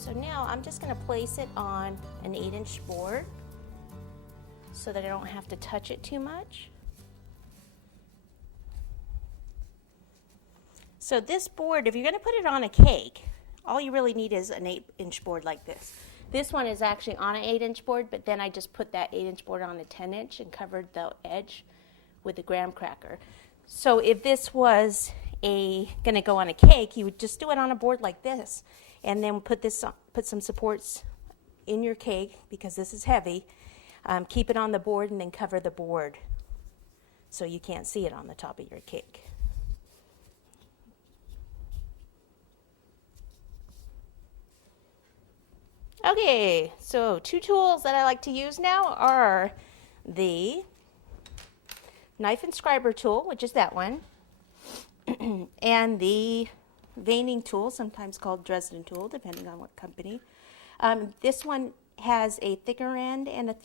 So now I'm just going to place it on an 8-inch board so that I don't have to touch it too much. So this board, if you're going to put it on a cake, all you really need is an 8-inch board like this. This one is actually on an 8-inch board, but then I just put that 8-inch board on a 10-inch and covered the edge with a graham cracker. So if this was going to go on a cake, you would just do it on a board like this, and then put some supports in your cake because this is heavy. Keep it on the board and then cover the board so you can't see it on the top of your cake. Okay, so 2 tools that I like to use now are the knife inscriber tool, which is that one, and the veining tool, sometimes called Dresden tool, depending on what company. This one has a thicker end and a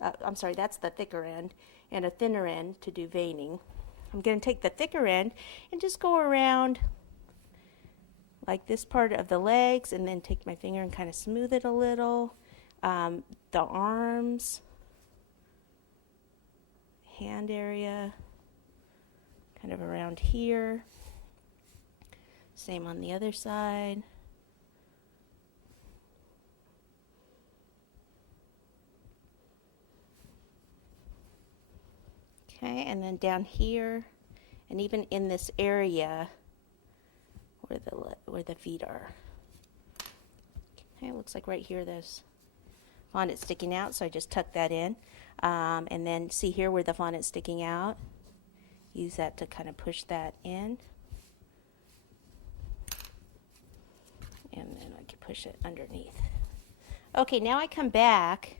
that's the thicker end, and a thinner end to do veining. I'm going to take the thicker end and just go around like this part of the legs, and then take my finger and kind of smooth it a little. The arms, hand area, kind of around here. Same on the other side. Okay, and then down here, and even in this area where the feet are. Okay, it looks like right here there's fondant sticking out, so I just tuck that in. And then see here where the fondant's sticking out. Use that to kind of push that in. And then I can push it underneath. Okay, now I come back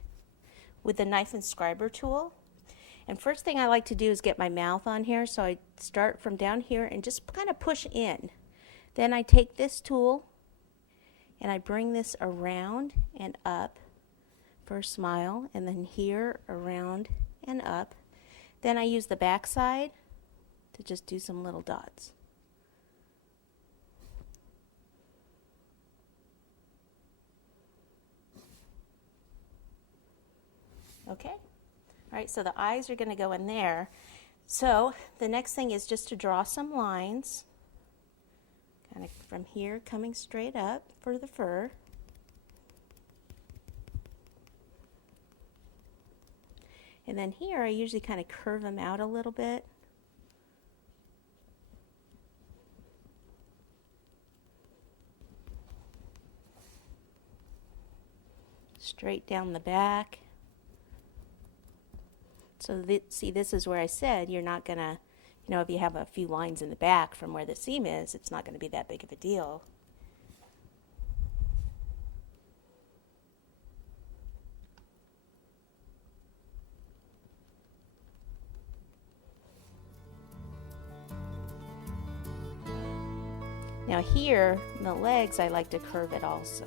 with the knife inscriber tool. And first thing I like to do is get my mouth on here, so I start from down here and just kind of push in. Then I take this tool and I bring this around and up for a smile, and then here around and up. Then I use the back side to just do some little dots. Okay? All right, so the eyes are going to go in there. So the next thing is just to draw some lines, kind of from here coming straight up for the fur. And then here I usually kind of curve them out a little bit. Straight down the back. So see, this is where I said you're not going to, if you have a few lines in the back from where the seam is, it's not going to be that big of a deal. Now here, in the legs, I like to curve it also.